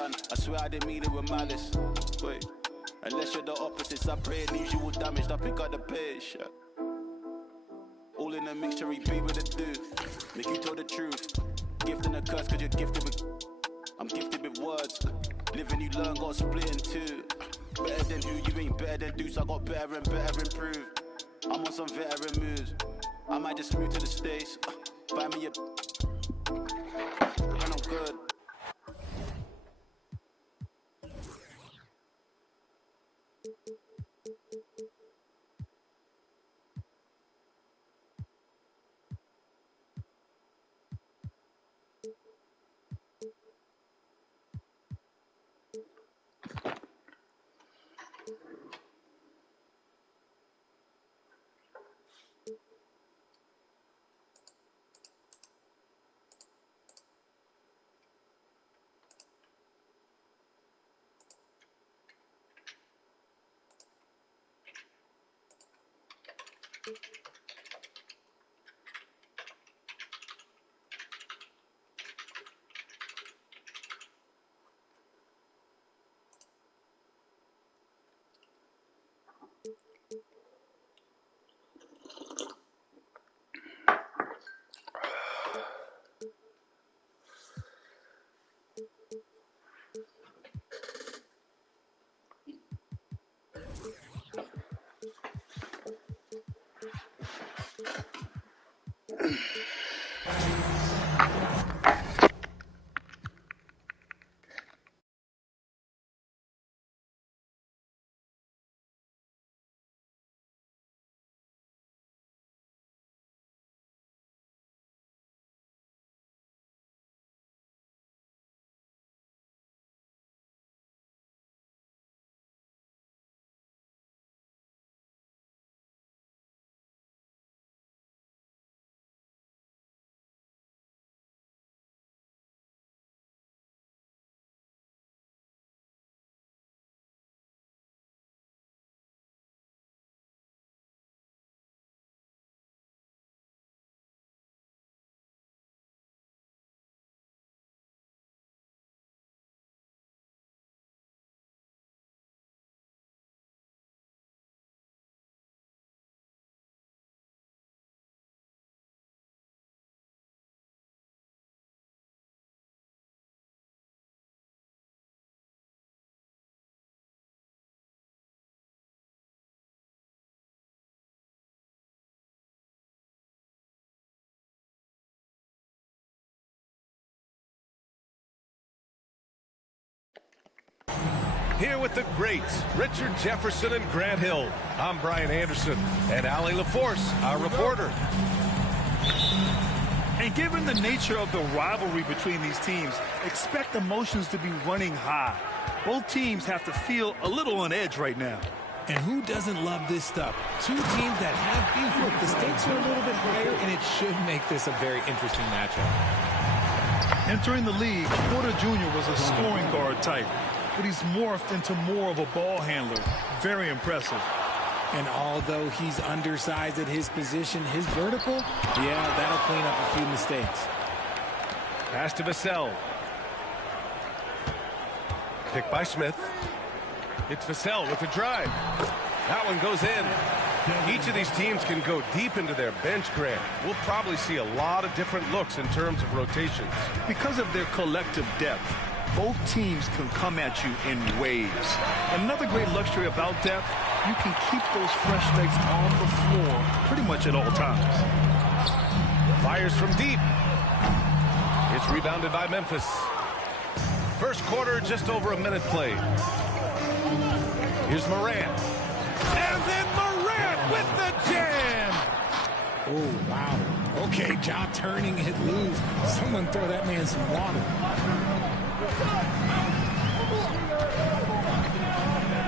done. I swear I didn't mean it with malice. Wait, unless you're the opposite, I pray it leaves you all damaged. I pick up the pace. All in a mixture, he be with a do. Make you tell the truth. Gift and a curse, cause you're gifted with. I'm gifted with words. Living you learn, got split in two. Better than who, you ain't better than Deuce. I got better and better improve. I'm on some veteran moves. I might just move to the States. Buy me a. And I'm good. Here with the greats, Richard Jefferson and Grant Hill. I'm Brian Anderson, and Allie LaForce, our reporter. And given the nature of the rivalry between these teams, expect emotions to be running high. Both teams have to feel a little on edge right now. And who doesn't love this stuff? Two teams that have beef. Look, the stakes are a little bit higher, and it should make this a very interesting matchup. Entering the league, Porter Jr. was a scoring guard type, but he's morphed into more of a ball handler. Very impressive. And although he's undersized at his position, his vertical, yeah, that'll clean up a few mistakes. Pass to Vassell. Picked by Smith. It's Vassell with the drive. That one goes in. Each of these teams can go deep into their bench, Grant. We'll probably see a lot of different looks in terms of rotations. Because of their collective depth, both teams can come at you in waves. Another great luxury about depth, you can keep those fresh legs on the floor pretty much at all times. Fires from deep. It's rebounded by Memphis. First quarter, just over a minute played. Here's Morant. And then Morant with the jam. Oh, wow. Okay, Ja turning it loose. Someone throw that man some water.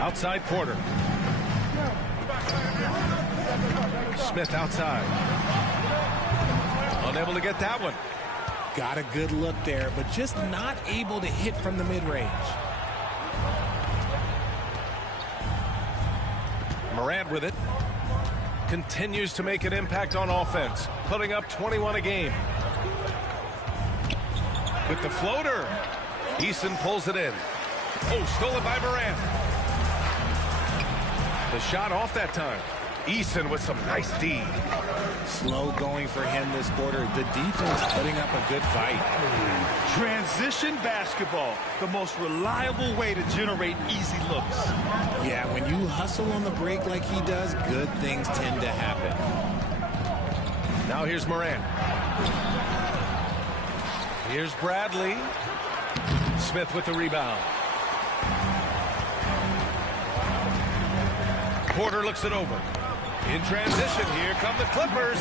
Outside Porter. Smith outside. Unable to get that one. Got a good look there, but just not able to hit from the mid-range. Morant with it. Continues to make an impact on offense, putting up 21 a game. With the floater. Eason pulls it in. Oh, stolen by Morant. The shot off that time. Eason with some nice D. Slow going for him this quarter. The defense putting up a good fight. Transition basketball, the most reliable way to generate easy looks. Yeah, when you hustle on the break like he does, good things tend to happen. Now here's Morant. Here's Bradley. Smith with the rebound. Porter looks it over. In transition, here come the Clippers.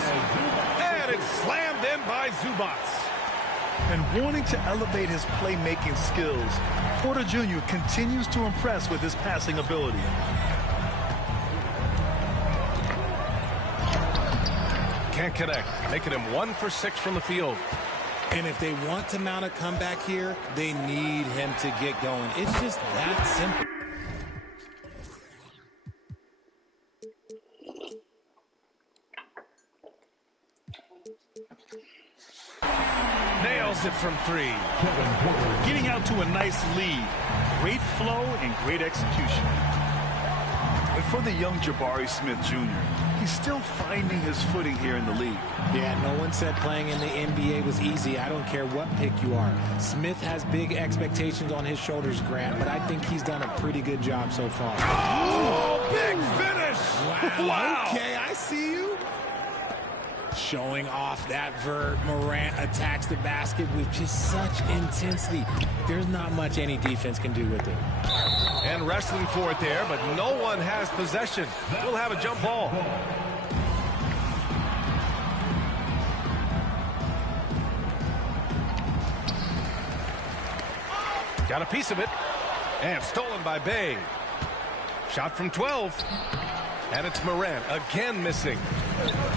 And it's slammed in by Zubac. And wanting to elevate his playmaking skills, Porter Jr. continues to impress with his passing ability. Can't connect, making him 1 for 6 from the field. And if they want to mount a comeback here, they need him to get going. It's just that simple. Nails it from 3. Getting out to a nice lead. Great flow and great execution. And for the young Jabari Smith Jr., he's still finding his footing here in the league. Yeah, no one said playing in the NBA was easy. I don't care what pick you are. Smith has big expectations on his shoulders, Grant, but I think he's done a pretty good job so far. Oh, big finish! Wow. Okay, I see you. Showing off that vert. Morant attacks the basket with just such intensity. There's not much any defense can do with it. And wrestling for it there, but no one has possession. We'll have a jump ball. Got a piece of it. And stolen by Bay. Shot from 12. And it's Morant again missing.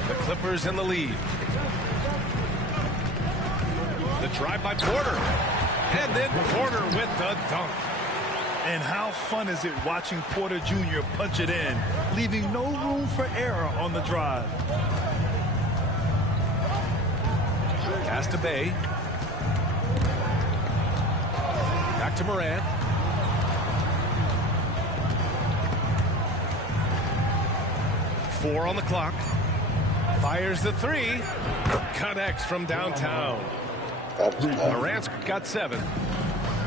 The Clippers in the lead. The drive by Porter. And then Porter with the dunk. And how fun is it watching Porter Jr. punch it in, leaving no room for error on the drive. Pass to Bay. Back to Morant. Four on the clock. Fires the 3. Connects from downtown. Morant's got 7.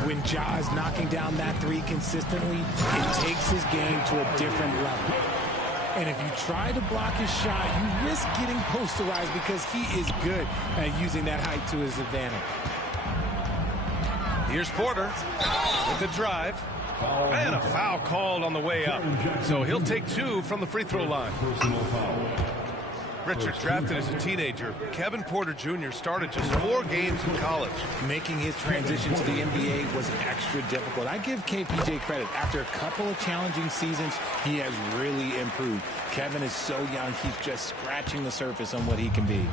When Ja is knocking down that 3 consistently, it takes his game to a different level. And if you try to block his shot, you risk getting posterized because he is good at using that height to his advantage. Here's Porter with the drive. And a foul called on the way up. So he'll take 2 from the free throw line. Richard, drafted as a teenager, Kevin Porter Jr. started just 4 games in college. Making his transition to the NBA was extra difficult. I give KPJ credit. After a couple of challenging seasons, he has really improved. Kevin is so young, he's just scratching the surface on what he can be.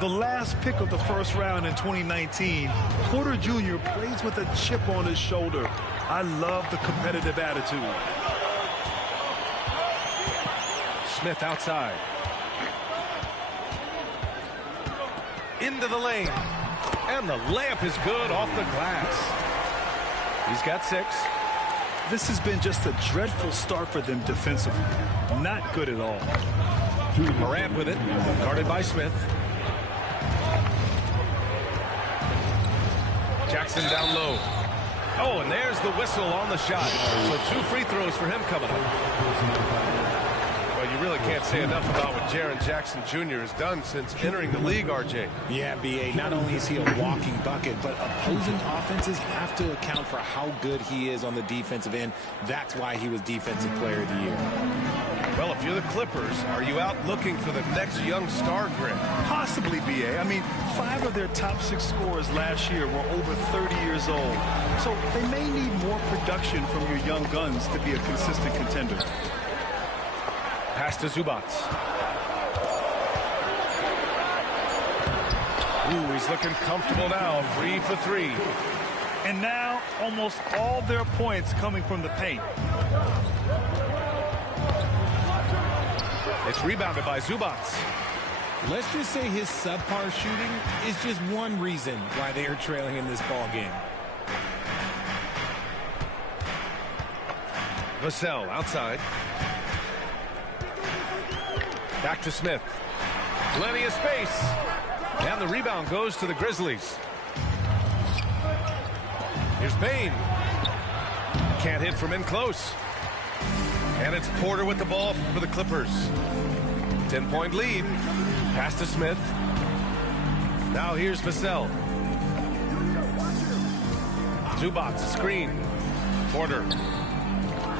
The last pick of the first round in 2019, Porter Jr. plays with a chip on his shoulder. I love the competitive attitude. Smith outside. Into the lane. And the layup is good off the glass. He's got 6. This has been just a dreadful start for them defensively. Not good at all. Morant with it. Guarded by Smith. Jackson down low. Oh, and there's the whistle on the shot. So 2 free throws for him coming up. Well, you really can't say enough about what Jaren Jackson Jr. has done since entering the league, RJ. Yeah, B.A., not only is he a walking bucket, but opposing offenses have to account for how good he is on the defensive end. That's why he was Defensive Player of the Year. Well, if you're the Clippers, are you out looking for the next young star, Grant? Possibly, B.A. I mean, 5 of their top 6 scorers last year were over 30 years old. So they may need more production from your young guns to be a consistent contender. Pass to Zubac. Ooh, he's looking comfortable now. 3 for 3. And now, almost all their points coming from the paint. It's rebounded by Zubac. Let's just say his subpar shooting is just one reason why they are trailing in this ball game. Vassell outside. Back to Smith. Plenty of space. And the rebound goes to the Grizzlies. Here's Bain. Can't hit from in close. And it's Porter with the ball for the Clippers. 10-point lead. Pass to Smith. Now here's Vassell. Zubac screen. Porter.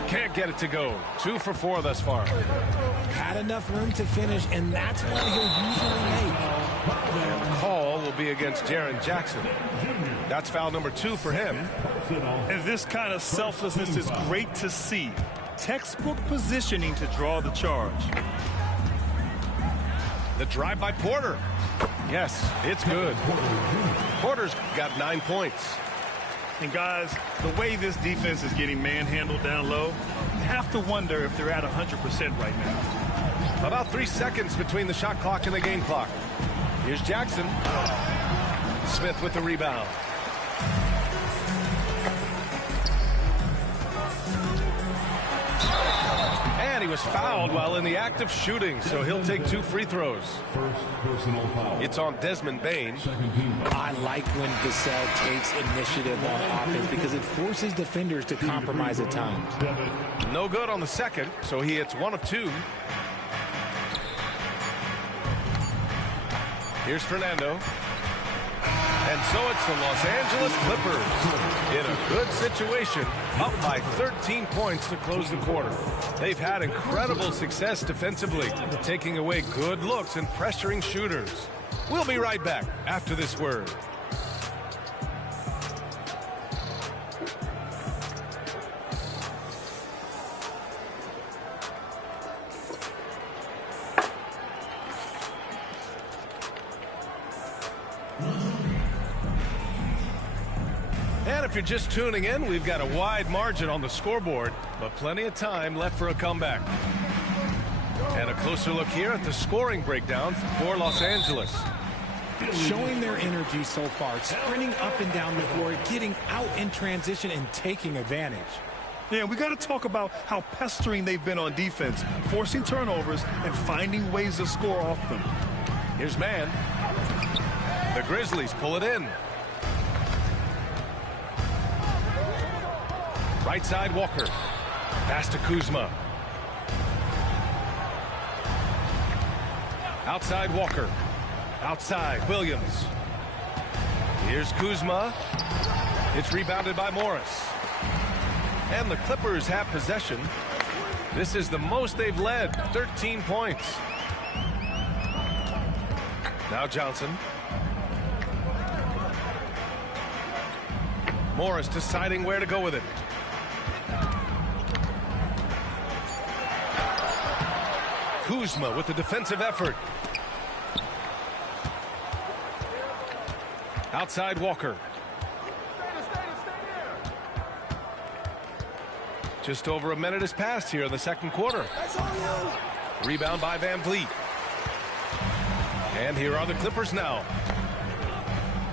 Can't get it to go. 2 for 4 thus far. Had enough room to finish, and that's what he'll usually make. And the call will be against Jaren Jackson. That's foul number 2 for him. And this kind of selflessness is great to see. Textbook positioning to draw the charge. The drive by Porter. Yes, it's good. Porter's got 9 points. And guys, the way this defense is getting manhandled down low, you have to wonder if they're at 100% right now. About 3 seconds between the shot clock and the game clock. Here's Jackson. Smith with the rebound. And he was fouled while in the act of shooting, so he'll take 2 free throws. It's on Desmond Bain. I like when Vassell takes initiative on offense because it forces defenders to compromise at times. No good on the second, so he hits 1 of 2. Here's Fernando. And so it's the Los Angeles Clippers in a good situation, up by 13 points to close the quarter. They've had incredible success defensively, taking away good looks and pressuring shooters. We'll be right back after this word. And if you're just tuning in, we've got a wide margin on the scoreboard, but plenty of time left for a comeback. And a closer look here at the scoring breakdown for Los Angeles. Showing their energy so far, sprinting up and down the floor, getting out in transition and taking advantage. Yeah, we got to talk about how pestering they've been on defense, forcing turnovers and finding ways to score off them. Here's man. The Grizzlies pull it in. Right side, Walker. Pass to Kuzma. Outside, Walker. Outside, Williams. Here's Kuzma. It's rebounded by Morris. And the Clippers have possession. This is the most they've led, 13 points. Now Johnson. Morris deciding where to go with it. Kuzma with the defensive effort. Outside Walker. Just over a minute has passed here in the second quarter. Rebound by Van Vliet. And here are the Clippers now.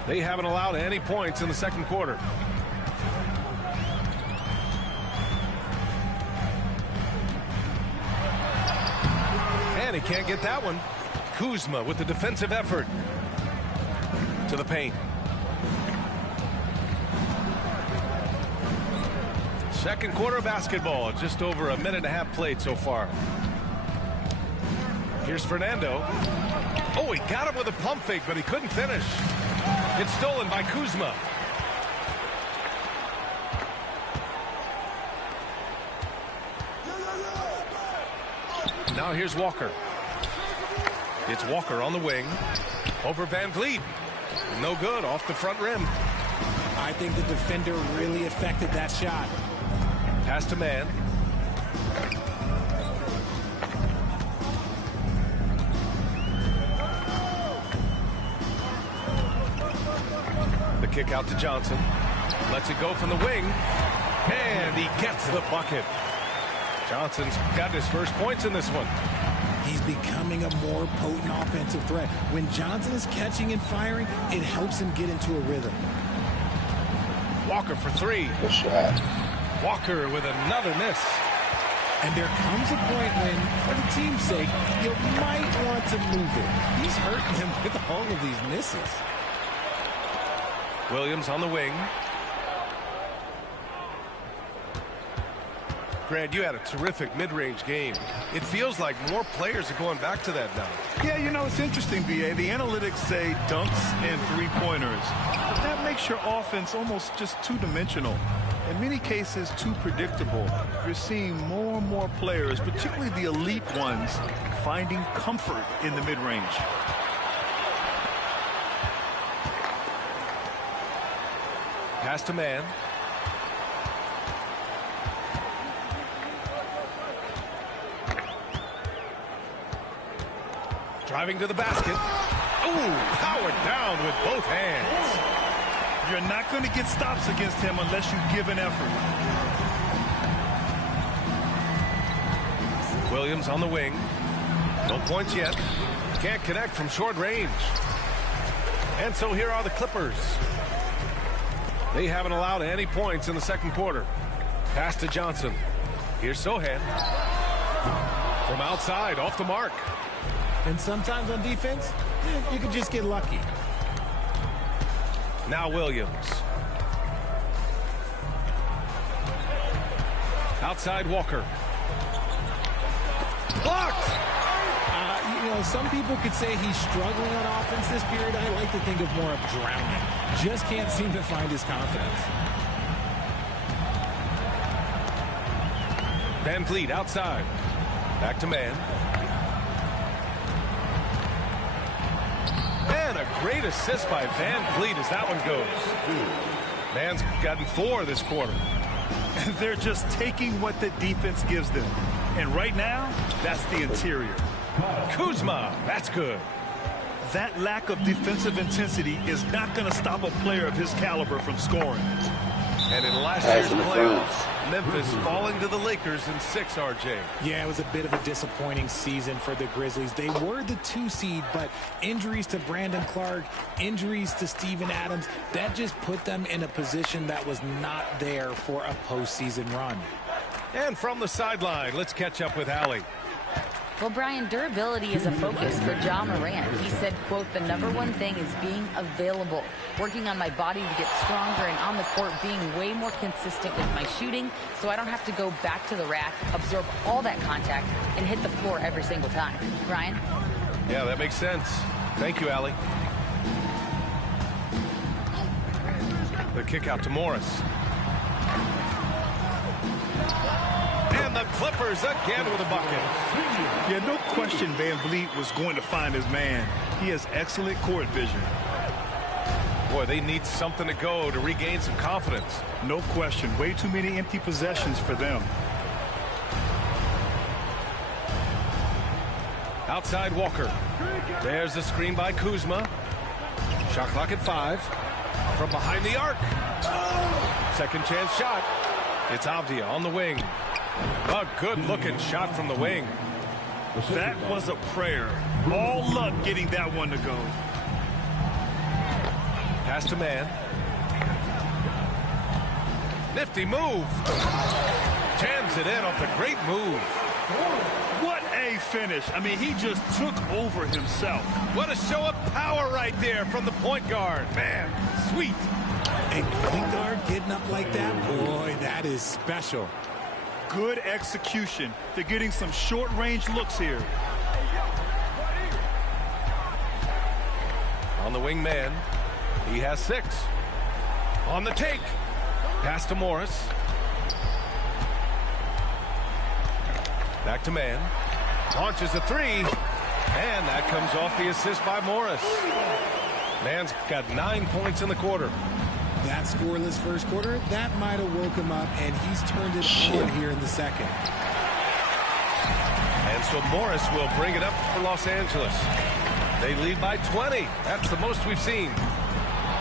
They haven't allowed any points in the second quarter. And he can't get that one. Kuzma with the defensive effort. To the paint. Second quarter basketball. Just over a minute and a half played so far. Here's Fernando. Oh, he got him with a pump fake, but he couldn't finish. It's stolen by Kuzma. Now here's Walker. It's Walker on the wing. Over Van Vliet. No good, off the front rim. I think the defender really affected that shot. Pass to man. The kick out to Johnson. Lets it go from the wing. And he gets the bucket. Johnson's got his first points in this one. He's becoming a more potent offensive threat. When Johnson is catching and firing, it helps him get into a rhythm. Walker for 3. Good shot. Walker with another miss. And there comes a point when, for the team's sake, you might want to move it. He's hurting him with all of these misses. Williams on the wing. Grant, you had a terrific mid-range game. It feels like more players are going back to that now. Yeah, you know, it's interesting, B.A. The analytics say dunks and three-pointers. But that makes your offense almost just two-dimensional. In many cases, too predictable. You're seeing more and more players, particularly the elite ones, finding comfort in the mid-range. Pass to man. Driving to the basket. Ooh, powered down with both hands. You're not going to get stops against him unless you give an effort. Williams on the wing. No points yet. Can't connect from short range. And so here are the Clippers. They haven't allowed any points in the second quarter. Pass to Johnson. Here's Sohan. From outside, off the mark. And sometimes on defense, you can just get lucky. Now Williams. Outside Walker. Blocked! You know, some people could say he's struggling on offense this period. I like to think of more of drowning. Just can't seem to find his confidence. Van Vliet outside. Back to man. And a great assist by Van Vliet as that one goes. Man's gotten 4 this quarter. They're just taking what the defense gives them. And right now, that's the interior. Kuzma, that's good. That lack of defensive intensity is not going to stop a player of his caliber from scoring. And in last year's playoffs, Memphis falling to the Lakers in 6, RJ. Yeah, it was a bit of a disappointing season for the Grizzlies. They were the 2 seed, but injuries to Brandon Clark, injuries to Steven Adams, that just put them in a position that was not there for a postseason run. And from the sideline, let's catch up with Allie. Well, Brian, durability is a focus for Ja Morant. He said, quote, "The #1 thing is being available, working on my body to get stronger, and on the court being way more consistent with my shooting so I don't have to go back to the rack, absorb all that contact, and hit the floor every single time." Brian? Yeah, that makes sense. Thank you, Allie. The kick out to Morris. And the Clippers again with a bucket. Yeah, no question Van Vliet was going to find his man. He has excellent court vision. Boy, they need something to go to regain some confidence. No question. Way too many empty possessions for them. Outside Walker. There's the screen by Kuzma. Shot clock at 5. From behind the arc. Second chance shot. It's Avdia on the wing. A good-looking shot from the wing. That was a prayer. All luck getting that one to go. Pass to man. Nifty move. Jams it in off a great move. What a finish. I mean, he just took over himself. What a show of power right there from the point guard. Man, sweet. A point guard getting up like that, boy, that is special. Good execution. They're getting some short-range looks here. On the wing man. He has 6. On the take. Pass to Morris. Back to man. Launches a 3. And that comes off the assist by Morris. Man's got 9 points in the quarter. That scoreless first quarter, that might have woke him up, and he's turned it on here in the second. And so Morris will bring it up for Los Angeles. They lead by 20. That's the most we've seen.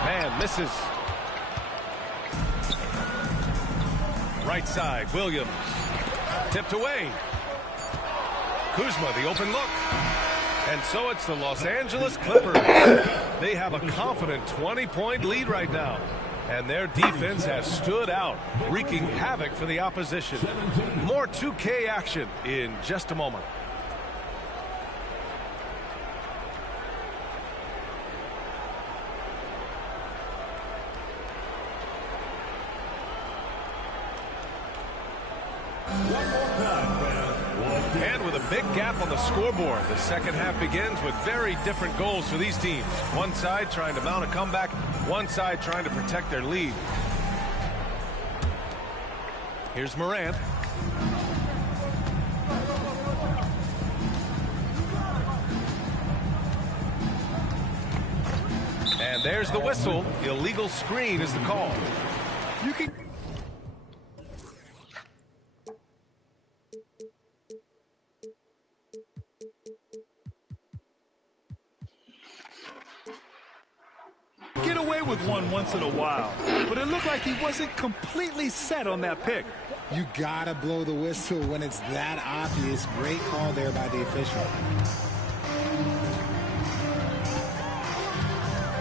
Man, misses. Right side, Williams. Tipped away. Kuzma, the open look. And so it's the Los Angeles Clippers. They have a confident 20-point lead right now. And their defense has stood out, wreaking havoc for the opposition. More 2K action in just a moment. And with a big gap on the scoreboard, the second half begins with very different goals for these teams. One side trying to mount a comeback, one side trying to protect their lead. Here's Morant. And there's the whistle. Illegal screen is the call. You can... get away with one once in a while, but it looked like he wasn't completely set on that pick. You gotta blow the whistle when it's that obvious. Great call there by the official.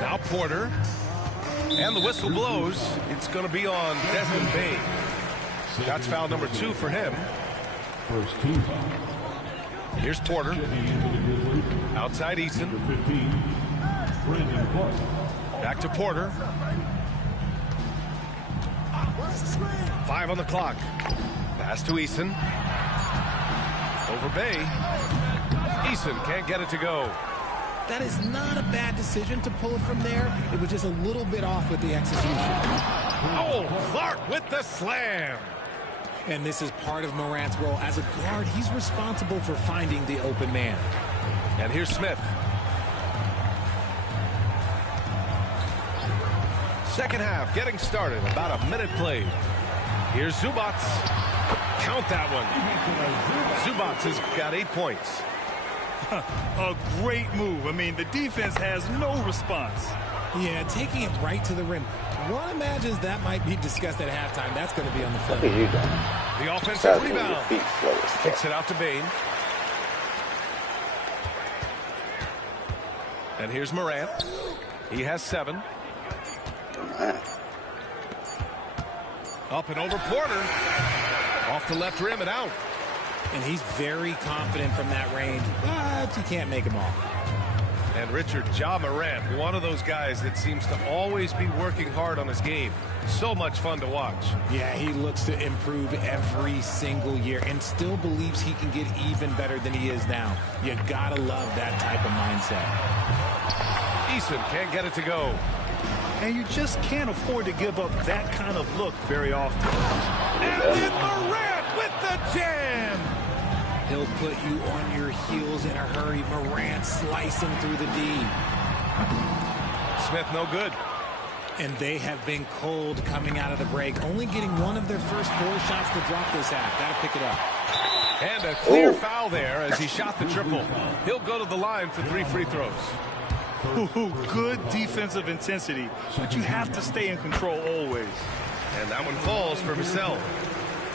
Now Porter. And the whistle blows. It's going to be on Desmond Bane. That's foul number 2 for him. First team foul. Here's Porter. Outside Eason. Back to Porter. 5 on the clock. Pass to Eason. Over Bay. Eason can't get it to go. That is not a bad decision to pull it from there. It was just a little bit off with the execution. Oh, Clark with the slam. And this is part of Morant's role. As a guard, he's responsible for finding the open man. And here's Smith. Second half getting started. About a minute played. Here's Zubats. Count that one. Zubats has got 8 points. A great move. I mean, the defense has no response. Yeah, taking it right to the rim. One imagines that might be discussed at halftime. That's going to be on the film. The offensive rebound. Kicks it out to Bane. And here's Morant. He has 7. Up and over Porter. Off the left rim and out. And he's very confident from that range, but you can't make him all. And Richard, Ja Morant, one of those guys that seems to always be working hard on his game. So much fun to watch. Yeah, he looks to improve every single year and still believes he can get even better than he is now. You gotta love that type of mindset. Eason can't get it to go. And you just can't afford to give up that kind of look very often. And then Morant with the jam. He'll put you on your heels in a hurry. Morant slicing through the D. Smith no good. And they have been cold coming out of the break. Only getting one of their first 4 shots to drop this half. Got to pick it up. And a clear foul there as he shot the triple. He'll go to the line for 3 free throws. Ooh, good defensive intensity, but you have to stay in control always. And that one falls for Vassell.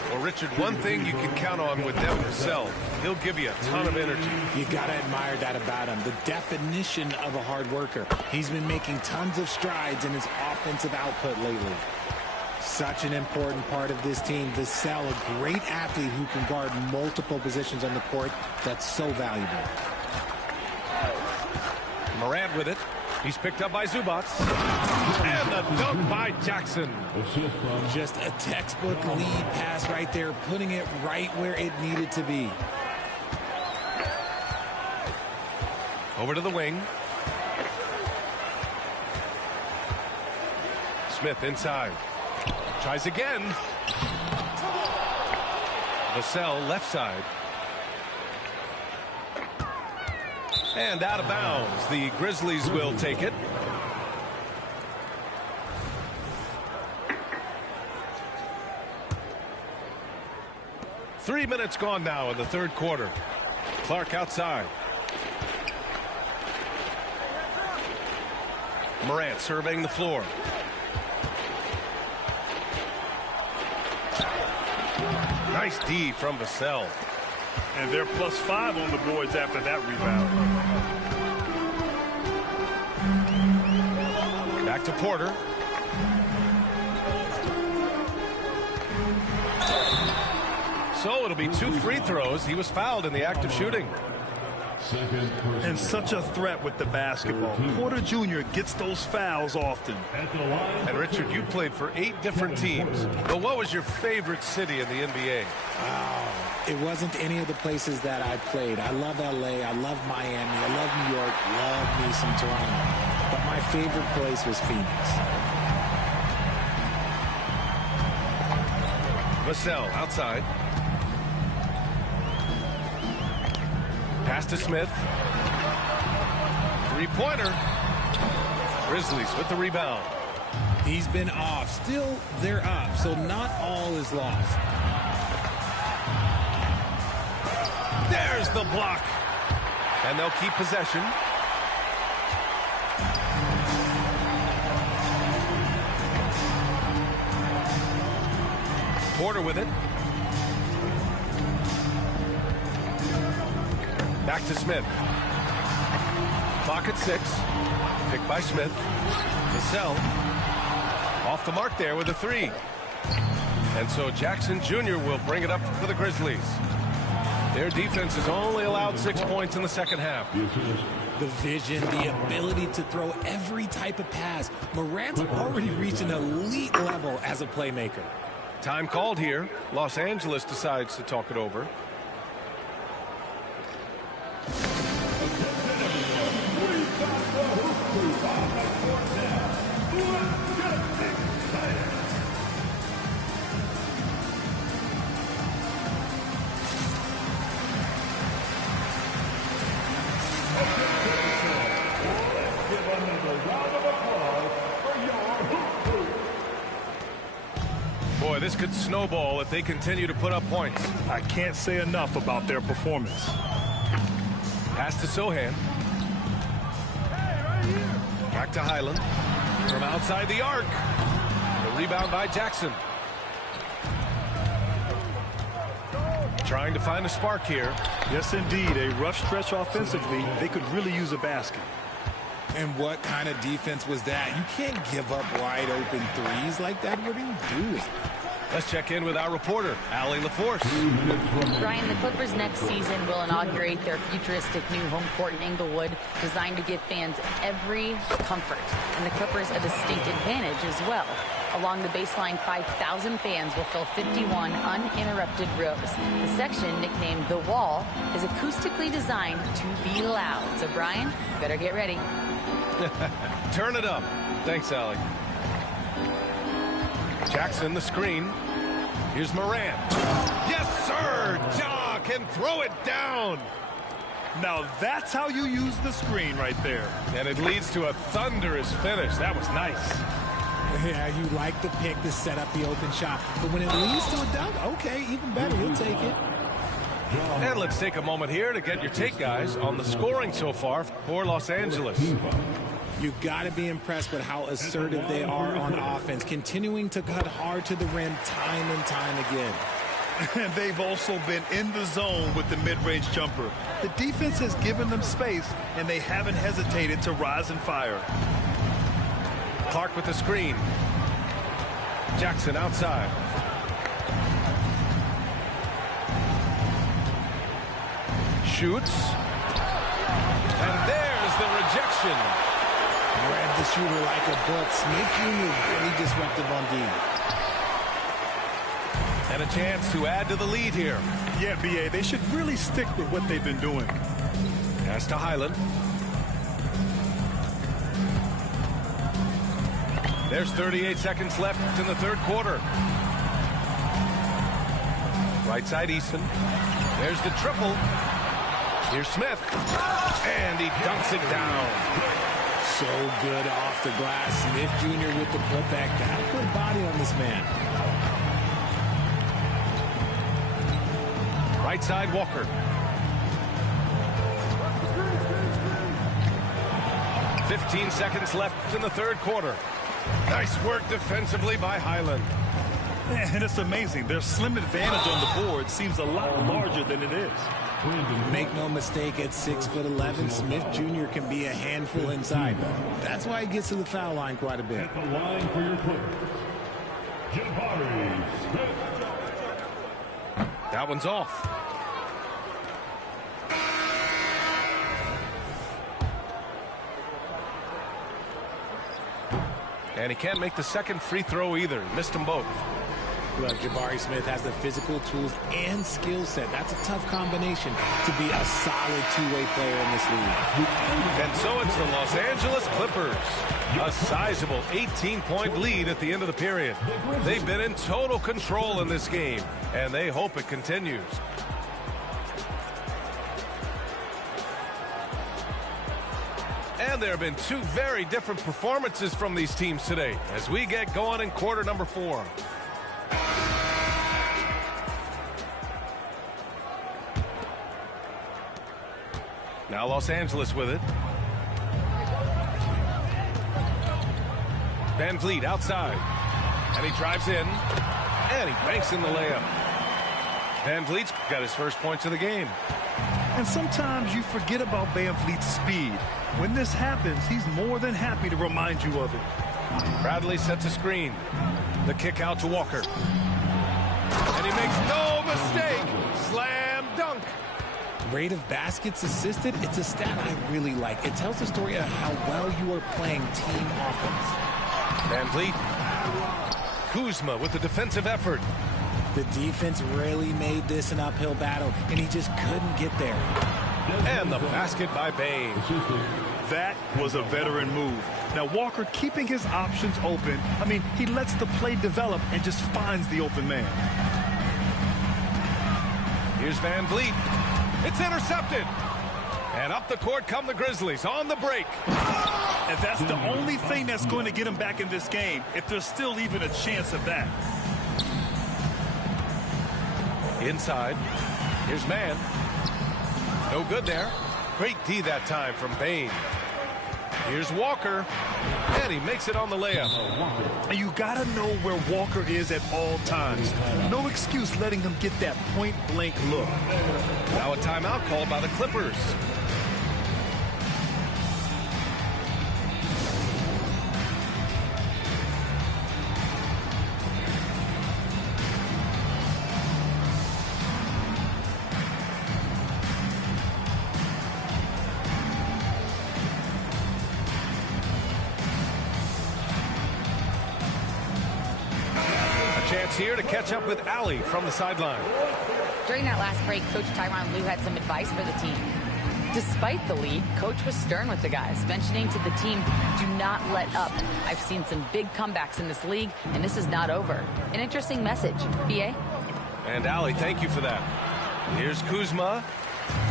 Well, Richard, one thing you can count on with Devin Vassell, he'll give you a ton of energy. You got to admire that about him. The definition of a hard worker. He's been making tons of strides in his offensive output lately. Such an important part of this team. Vassell, a great athlete who can guard multiple positions on the court. That's so valuable. Morant with it. He's picked up by Zubats. And the dunk by Jackson. Just a textbook lead pass right there, putting it right where it needed to be. Over to the wing. Smith inside. Tries again. Vassell left side. And out of bounds. The Grizzlies will take it. Three minutes gone now in the third quarter. Clark outside. Morant surveying the floor. Nice D from Vassell. And they're +5 on the boards after that rebound. Back to Porter. So it'll be 2 free throws. He was fouled in the act of shooting. And such a threat with the basketball. Porter Jr. gets those fouls often. And Richard, you played for 8 different teams. But what was your favorite city in the NBA? It wasn't any of the places that I played. I love LA, I love Miami, I love New York, love me some Toronto. But my favorite place was Phoenix. Vassell outside. Pass to Smith. 3-pointer. Grizzlies with the rebound. He's been off. Still, they're up, so not all is lost. There's the block. And they'll keep possession. Porter with it. Back to Smith. Clock at 6. Picked by Smith. Vassell off the mark there with a 3. And so Jackson Jr. will bring it up for the Grizzlies. Their defense has only allowed 6 points in the second half. The vision, the ability to throw every type of pass. Morant's already reached an elite level as a playmaker. Time called here. Los Angeles decides to talk it over. Boy, this could snowball if they continue to put up points. I can't say enough about their performance. Pass to Sohan. Back to Highland. From outside the arc. The rebound by Jackson. Trying to find a spark here. Yes, indeed. A rough stretch offensively. They could really use a basket. And what kind of defense was that? You can't give up wide open threes like that. What are you doing? Let's check in with our reporter, Allie LaForce. Brian, the Clippers next season will inaugurate their futuristic new home court in Inglewood, designed to give fans every comfort. And the Clippers a distinct advantage as well. Along the baseline, 5,000 fans will fill 51 uninterrupted rows. The section, nicknamed The Wall, is acoustically designed to be loud. So, Brian, better get ready. Turn it up. Thanks, Allie. Jackson, the screen. Here's Morant. Yes, sir! Ja can throw it down. Now that's how you use the screen right there. And it leads to a thunderous finish. That was nice. Yeah, you like the pick to set up the open shot. But when it leads to a dunk, okay, even better. We'll take it. And let's take a moment here to get your take, guys, on the scoring so far for Los Angeles. You've got to be impressed with how assertive they are on offense, continuing to cut hard to the rim time and time again. And they've also been in the zone with the mid-range jumper. The defense has given them space, and they haven't hesitated to rise and fire. Clark with the screen. Jackson outside. Shoots. And there's the rejection. Read the shooter like a book. Smith Jr. really disruptive on D. And a chance to add to the lead here. Yeah, B.A., they should really stick with what they've been doing. Pass to Highland. There's 38 seconds left in the third quarter. Right side, Easton. There's the triple. Here's Smith. And he dunks it down. So good off the glass. Smith Jr. with the putback. Got a good body on this man. Right side, Walker. 15 seconds left in the third quarter. Nice work defensively by Highland. And it's amazing. Their slim advantage on the board seems a lot larger than it is. Make no mistake, at 6'11", Smith Jr. can be a handful inside. That's why he gets to the foul line quite a bit. At the line for your Clippers, Jabari Smith. That one's off. And he can't make the second free throw either. He missed them both. Look, Jabari Smith has the physical tools and skill set. That's a tough combination to be a solid two-way player in this league. And so it's the Los Angeles Clippers. A sizable 18-point lead at the end of the period. They've been in total control in this game, and they hope it continues. And there have been two very different performances from these teams today as we get going in quarter number 4. Now Los Angeles with it. Van Vliet outside. And he drives in. And he banks in the layup. Van Vliet's got his first points of the game. And sometimes you forget about Van Vliet's speed. When this happens, he's more than happy to remind you of it. Bradley sets a screen. The kick out to Walker. And he makes no mistake. Slam dunk. Rate of baskets assisted, it's a stat I really like. It tells the story of how well you are playing team offense. Van Vliet. Kuzma with the defensive effort. The defense really made this an uphill battle, and he just couldn't get there. And the basket by Bane. That was a veteran move. Now Walker keeping his options open. I mean, he lets the play develop and just finds the open man. Here's Van Vliet. It's intercepted. And up the court come the Grizzlies on the break. And that's the only thing that's going to get him back in this game, if there's still even a chance of that. Inside. Here's Mann. No good there. Great D that time from Bane. Here's Walker. And he makes it on the layup. And you got to know where Walker is at all times. No excuse letting him get that point-blank look. Now a timeout called by the Clippers. Chance here to catch up with Allie from the sideline. During that last break, Coach Tyronn Lue had some advice for the team. Despite the lead, Coach was stern with the guys, mentioning to the team, do not let up. I've seen some big comebacks in this league, and this is not over. An interesting message. BA? And Allie, thank you for that. Here's Kuzma.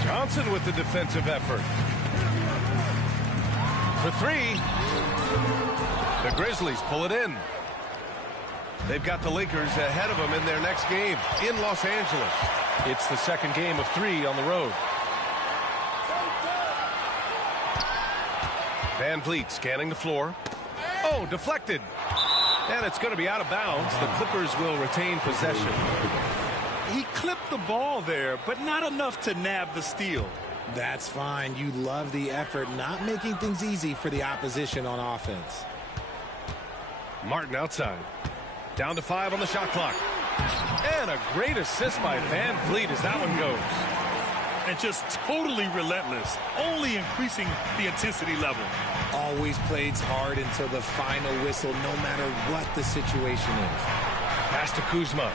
Johnson with the defensive effort. For three. The Grizzlies pull it in. They've got the Lakers ahead of them in their next game in Los Angeles. It's the second game of 3 on the road. Van Vliet scanning the floor. Oh, deflected. And it's going to be out of bounds. The Clippers will retain possession. He clipped the ball there, but not enough to nab the steal. That's fine. You love the effort, not making things easy for the opposition on offense. Martin outside. Down to 5 on the shot clock. And a great assist by Van Vliet as that one goes. And just totally relentless, only increasing the intensity level. Always plays hard until the final whistle, no matter what the situation is. Pass to Kuzma.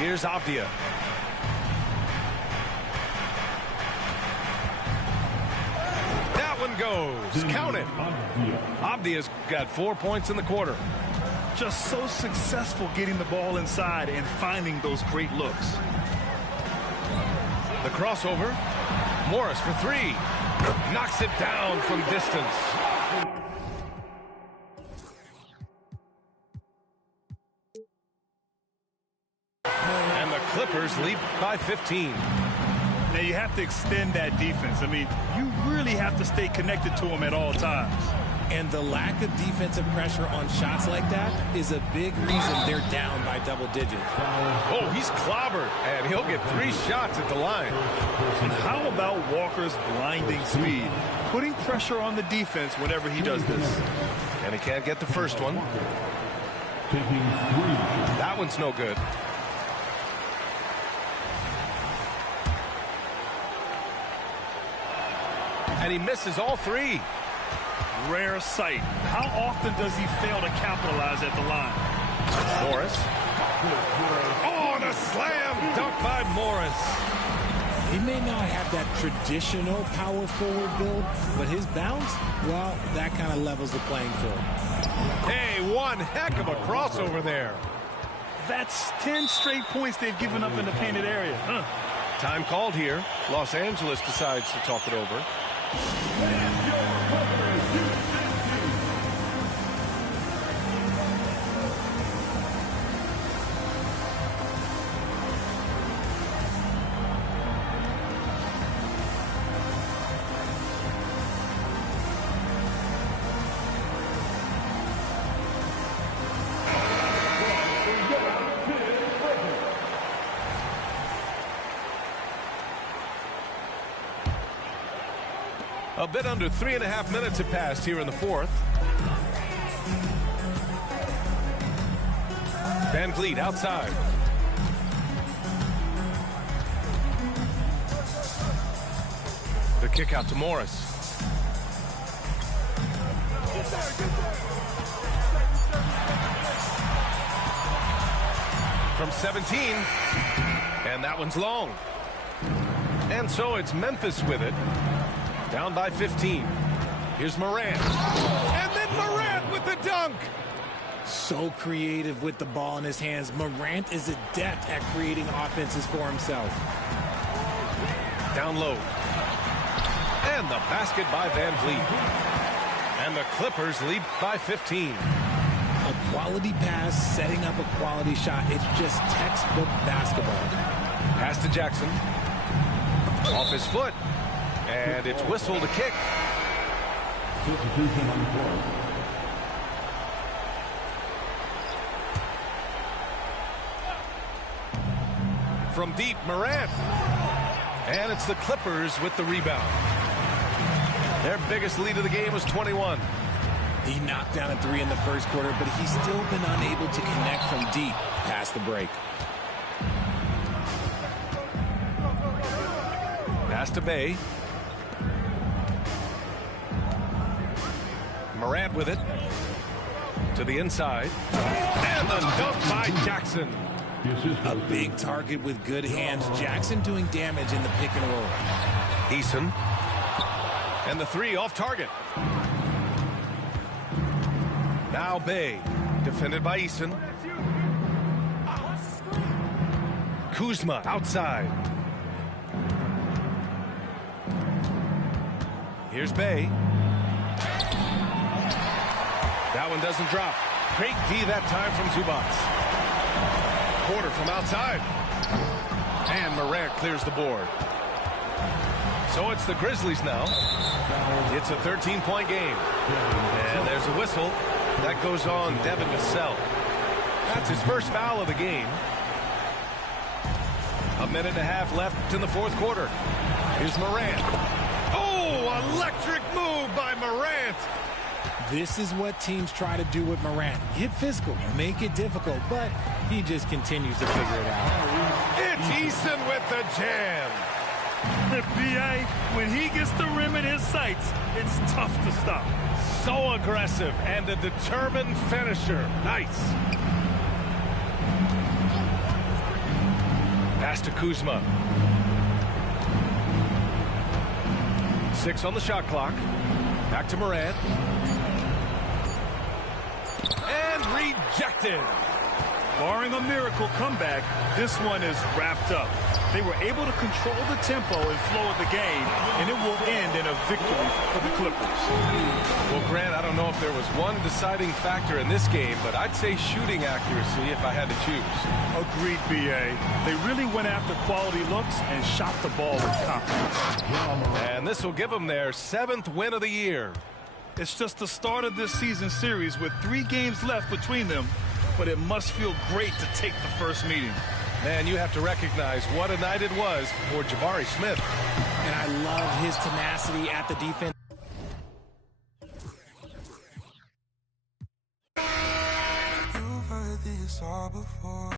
Here's Avdia. That one goes. Count it. Avdia's got 4 points in the quarter. Just so successful getting the ball inside and finding those great looks. The crossover. Morris for 3. Knocks it down from distance. And the Clippers lead by 15. Now you have to extend that defense. I mean, you really have to stay connected to them at all times. And the lack of defensive pressure on shots like that is a big reason they're down by double digits. Oh, he's clobbered, and he'll get 3 shots at the line. And how about Walker's blinding speed? Putting pressure on the defense whenever he does this. And he can't get the first one. That one's no good. And he misses all three. Rare sight. How often does he fail to capitalize at the line? Morris. Oh, and a slam dunk by Morris. He may not have that traditional power forward build, but his bounce, well, that kind of levels the playing field. Hey, one heck of a crossover there. That's 10 straight points they've given up in the painted area. Time called here. Los Angeles decides to talk it over. A bit under 3.5 minutes have passed here in the fourth. Van Vliet outside. The kick out to Morris. From 17. And that one's long. And so it's Memphis with it. Down by 15. Here's Morant. And then Morant with the dunk. So creative with the ball in his hands. Morant is adept at creating offenses for himself. Down low. And the basket by Van Vliet. And the Clippers lead by 15. A quality pass, setting up a quality shot. It's just textbook basketball. Pass to Jackson. Off his foot. And it's whistled to kick. Substitution on the court. From deep, Morant. And it's the Clippers with the rebound. Their biggest lead of the game was 21. He knocked down a three in the first quarter, but he's still been unable to connect from deep past the break. Pass to Bay. Morant with it. To the inside. And the dunk by Jackson. A big target with good hands. Jackson doing damage in the pick and roll. Eason. And the three off target. Now Bay. Defended by Eason. Kuzma outside. Here's Bay. That one doesn't drop. Great D that time from Zubac. Porter from outside. And Morant clears the board. So it's the Grizzlies now. It's a 13-point game. And there's a whistle. That goes on Devin Vassell. That's his first foul of the game. 1.5 minutes left in the fourth quarter. Here's Morant. Oh, electric move by Morant. This is what teams try to do with Morant. Get physical, make it difficult, but he just continues to figure it out. It's Eason with the jam. B.A., when he gets the rim in his sights, it's tough to stop. So aggressive and a determined finisher. Nice. Pass to Kuzma. 6 on the shot clock. Back to Morant. And rejected. Barring a miracle comeback, this one is wrapped up. They were able to control the tempo and flow of the game, and it will end in a victory for the Clippers. Well, Grant, I don't know if there was one deciding factor in this game, but I'd say shooting accuracy if I had to choose. Agreed, B.A. They really went after quality looks and shot the ball with confidence. And this will give them their 7th win of the year. It's just the start of this season series with 3 games left between them, but it must feel great to take the first meeting. Man, you have to recognize what a night it was for Jabari Smith. And I love his tenacity at the defense.